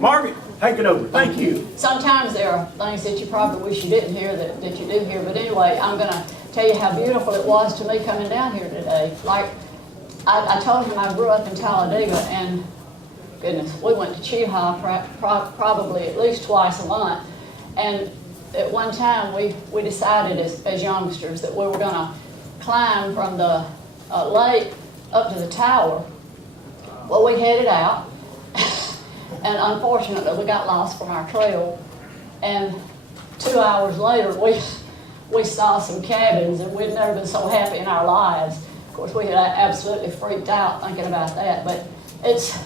Margaret, take it over. Thank you. Sometimes there are things that you probably wish you didn't hear that you do hear, but anyway, I'm going to tell you how beautiful it was to me coming down here today. Like, I told him I grew up in Talladega, and goodness, we went to Cheetah probably at least twice a month, and at one time we decided as youngsters that we were going to climb from the lake up to the tower. Well, we headed out, and unfortunately we got lost from our trail, and 2 hours later we saw some cabins, and we'd never been so happy in our lives. Of course, we had absolutely freaked out thinking about that, but it's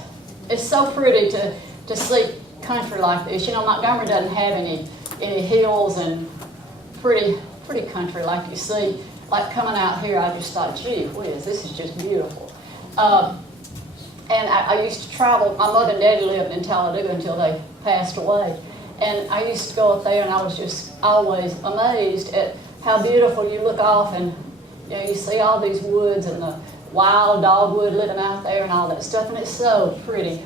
so pretty to see country like this. You know, Montgomery doesn't have any hills and pretty country like you see. Like coming out here, I just thought, gee whiz, this is just beautiful. And I used to travel. My mother and daddy lived in Talladega until they passed away. And I used to go up there, and I was just always amazed at how beautiful you look off, and you know, you see all these woods and the wild dogwood living out there and all that stuff, and it's so pretty.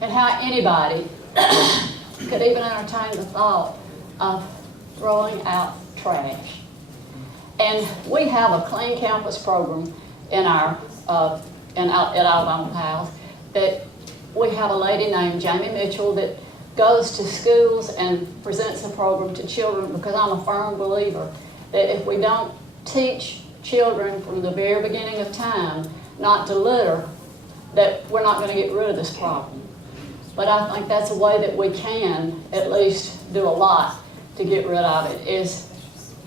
And how anybody could even entertain the thought of throwing out trash. And we have a clean campus program in our at Alabama House that we have a lady named Jamie Mitchell that goes to schools and presents a program to children, because I'm a firm believer that if we don't teach children from the very beginning of time not to litter, that we're not going to get rid of this problem. But I think that's a way that we can at least do a lot to get rid of it, is,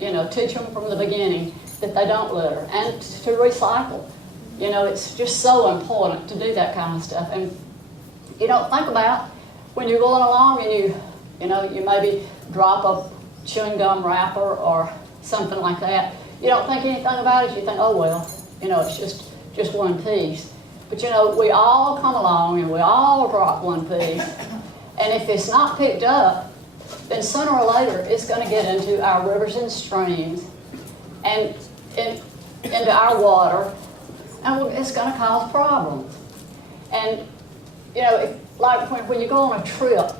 you know, teach them from the beginning that they don't litter, and to recycle. You know, it's just so important to do that kind of stuff. And you don't think about when you're going along and you maybe drop a chewing gum wrapper or something like that. You don't think anything about it. You think, oh well, you know, it's just one piece. But you know, we all come along and we all drop one piece, and if it's not picked up, then sooner or later it's going to get into our rivers and streams and into our water, and it's going to cause problems. And you know, like when you go on a trip,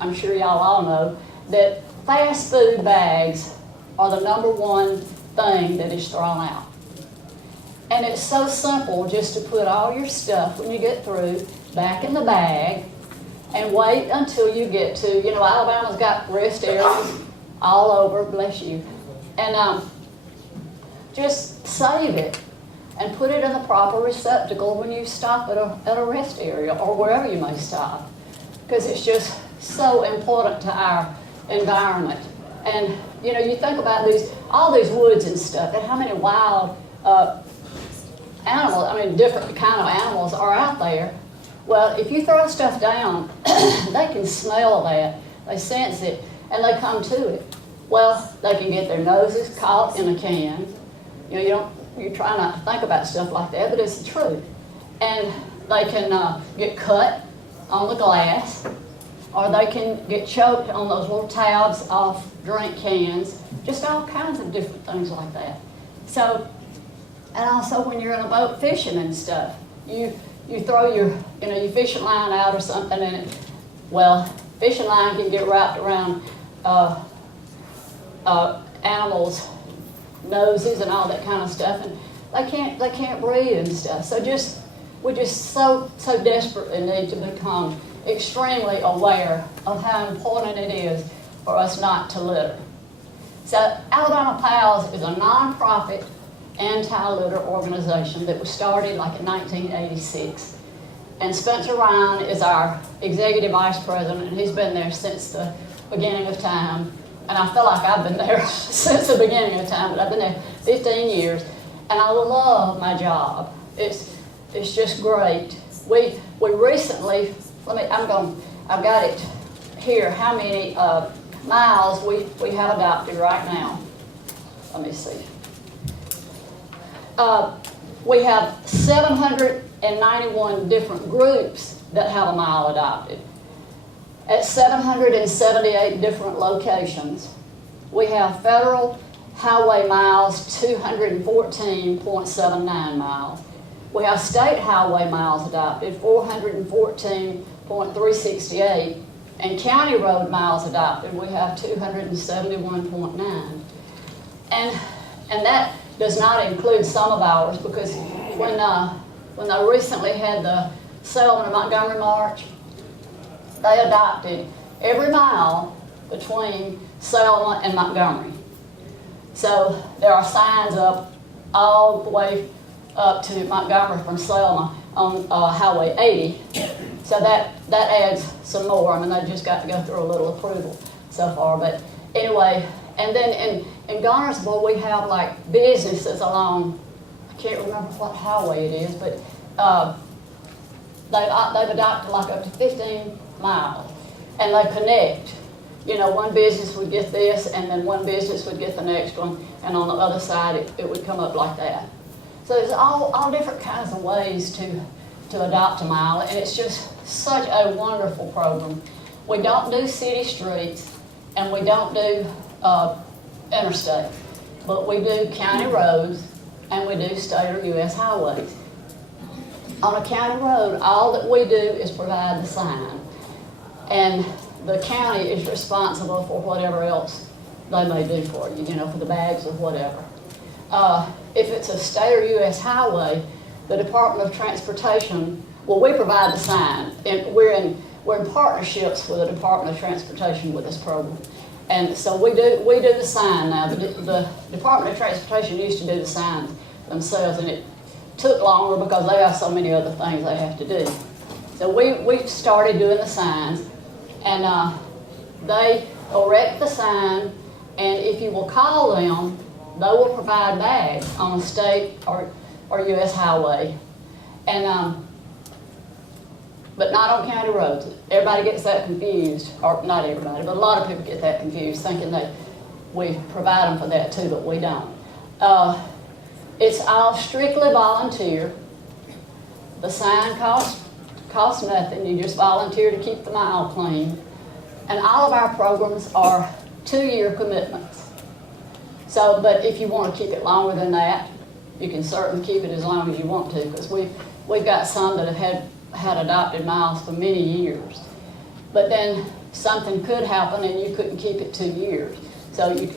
I'm sure y'all all know that fast food bags are the #1 thing that is thrown out. And it's so simple just to put all your stuff when you get through back in the bag and wait until you get to, you know, Alabama's got rest areas all over, bless you. And just save it and put it in the proper receptacle when you stop at a rest area or wherever you may stop, because it's just so important to our environment. And you know, you think about all these woods and stuff, and how many wild animals, I mean different kind of animals are out there. Well, if you throw stuff down, they can smell that, they sense it, and they come to it. Well, they can get their noses caught in a can. You know, you try not to think about stuff like that, but it's the truth. And they can get cut on the glass, or they can get choked on those little tabs off drink cans, just all kinds of different things like that. So, and also when you're in a boat fishing and stuff, you throw your fishing line out or something, and fishing line can get wrapped around animals' noses and all that kind of stuff, and they can't breathe and stuff. So we just so desperately need to become extremely aware of how important it is for us not to litter. So Alabama Pals is a non-profit anti-litter organization that was started like in 1986. And Spencer Ryan is our executive vice president, and he's been there since the beginning of time. And I feel like I've been there since the beginning of time, but I've been there 15 years. And I love my job. It's just great. We recently, I've got it here, how many miles we have adopted right now. Let me see. We have 791 different groups that have a mile adopted at 778 different locations. We have federal highway miles, 214.79 miles. We have state highway miles adopted, 414.79 271.368, and county road miles adopted, we have 271.9. And that does not include some of ours, because when they recently had the Selma to Montgomery March, they adopted every mile between Selma and Montgomery. So there are signs up all the way up to Montgomery from Selma on Highway 80. So that adds some more. I mean, they just got to go through a little approval so far. But anyway, and then in Garnersville, we have like businesses along, I can't remember what highway it is, but they've adopted like up to 15 miles. And they connect. You know, one business would get this, and then one business would get the next one, and on the other side it would come up like that. So there's all different kinds of ways to adopt a mile, and it's just such a wonderful program. We don't do city streets, and we don't do interstate, but we do county roads, and we do state or U.S. highways. On a county road, all that we do is provide the sign, and the county is responsible for whatever else they may do for you, you know, for the bags or whatever. If it's a state or U.S. highway, the Department of Transportation, well, we provide the sign, and we're in partnerships with the Department of Transportation with this program. And so we do the sign now. The Department of Transportation used to do the signs themselves, and it took longer because they have so many other things they have to do. So we started doing the signs, and they erect the sign, and if you will call them, they will provide bags on a state or U.S. highway, and but not on county roads. Everybody gets that confused, or not everybody, but a lot of people get that confused, thinking that we provide them for that too, but we don't. It's all strictly volunteer. The sign costs nothing. You just volunteer to keep the mile clean. And all of our programs are 2-year commitments. So, but if you want to keep it longer than that, you can certainly keep it as long as you want to, because we've got some that have had adopted miles for many years. But then something could happen and you couldn't keep it 2 years. So you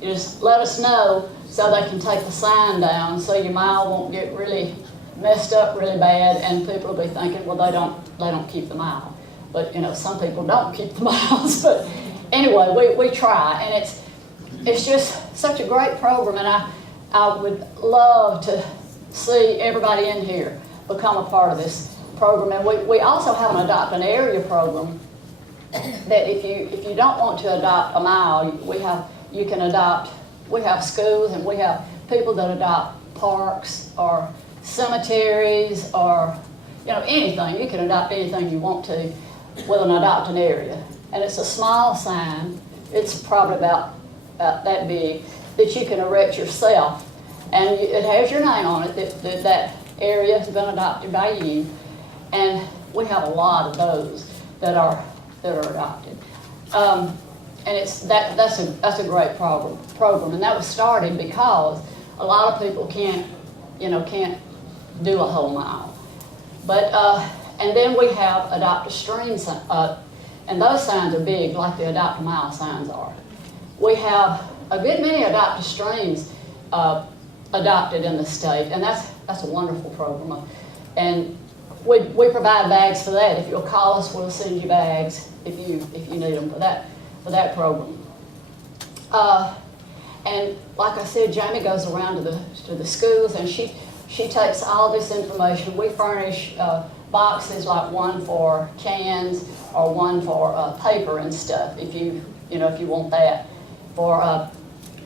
just let us know so they can take the sign down so your mile won't get really messed up really bad, and people will be thinking, well, they don't keep the mile. But you know, some people don't keep the miles. But anyway, we try, and it's just such a great program, and I would love to see everybody in here become a part of this program. And we also have an Adopt an Area program that if you don't want to adopt a mile, we have schools, and we have people that adopt parks or cemeteries or anything. You can adopt anything you want to with an Adopt an Area. And it's a small sign. It's probably about that big, that you can erect yourself. And it has your name on it, that area has been adopted by you. And we have a lot of those that are adopted. And that's a great program. And that was started because a lot of people can't do a whole mile. But and then we have Adopt a Stream, and those signs are big, like the Adopt a Mile signs are. We have a good many Adopt a Streams adopted in the state, and that's a wonderful program. And we provide bags for that. If you'll call us, we'll send you bags if you need them for that program. And like I said, Jamie goes around to the schools, and she takes all this information. We furnish boxes, like one for cans or one for paper and stuff, if you want that, for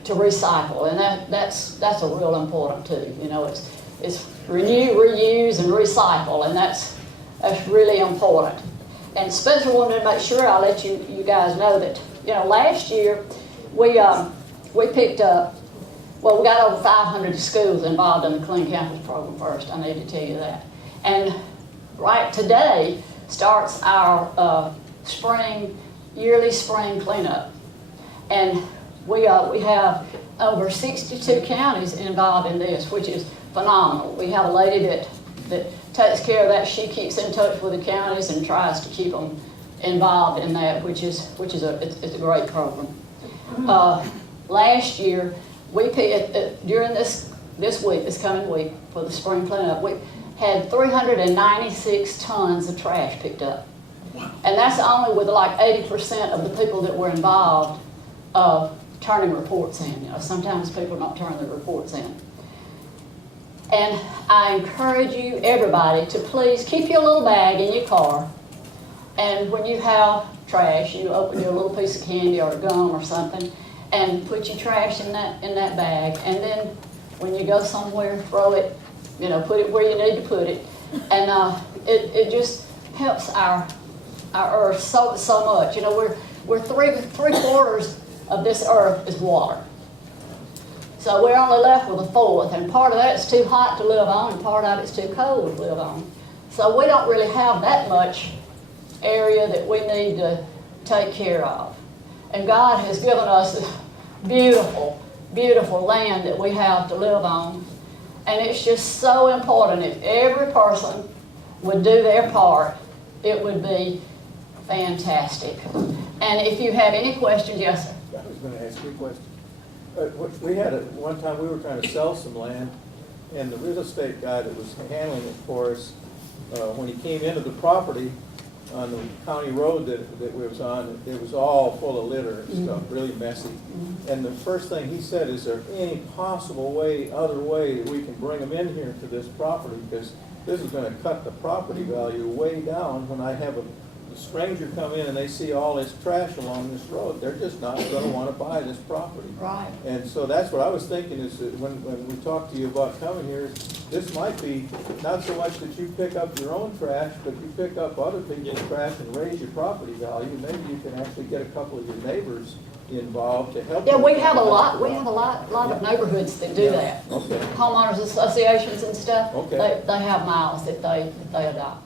to recycle, and that's a real important too. It's renew, reuse, and recycle, and that's really important. And especially wanted to make sure I let you guys know that last year we picked up. Well, we got over 500 schools involved in the Clean Campus program first, I need to tell you that. And right today starts our yearly spring cleanup. And we have over 62 counties involved in this, which is phenomenal. We have a lady that that takes care of that. She keeps in touch with the counties and tries to keep them involved in that, which is it's a great program. Last year, during this week, this coming week, for the spring cleanup, we had 396 tons of trash picked up. Wow. And that's only with like 80% of the people that were involved turning reports in. You know, sometimes people don't turn their reports in. And I encourage you, everybody, to please keep your little bag in your car. And when you have trash, you open your little piece of candy or gum or something, and put your trash in that bag. And then when you go somewhere, throw it, you know, put it where you need to put it. And it just helps our earth so much. You know, we're three-quarters of this earth is water. So we're only left with a fourth, and part of that is too hot to live on, and part of it's too cold to live on. So we don't really have that much area that we need to take care of. And God has given us this beautiful, beautiful land that we have to live on. And it's just so important. If every person would do their part, it would be fantastic. And if you have any questions, yes, sir. I was going to ask you a question. We had one time we were trying to sell some land, and the real estate guy that was handling it for us, when he came into the property on the county road that we was on, it was all full of litter and stuff, really messy. And the first thing he said, is there any possible other way that we can bring them in here to this property? Because this is going to cut the property value way down. When I have a stranger come in and they see all this trash along this road, they're just not going to want to buy this property. Right. And so that's what I was thinking, is that when we talked to you about coming here, this might be not so much that you pick up your own trash, but you pick up other people's trash and raise your property value. Maybe you can actually get a couple of your neighbors involved to help. Yeah, we have a lot of neighborhoods that do that. Okay. Homeowners associations and stuff. Okay. They have miles that they adopt.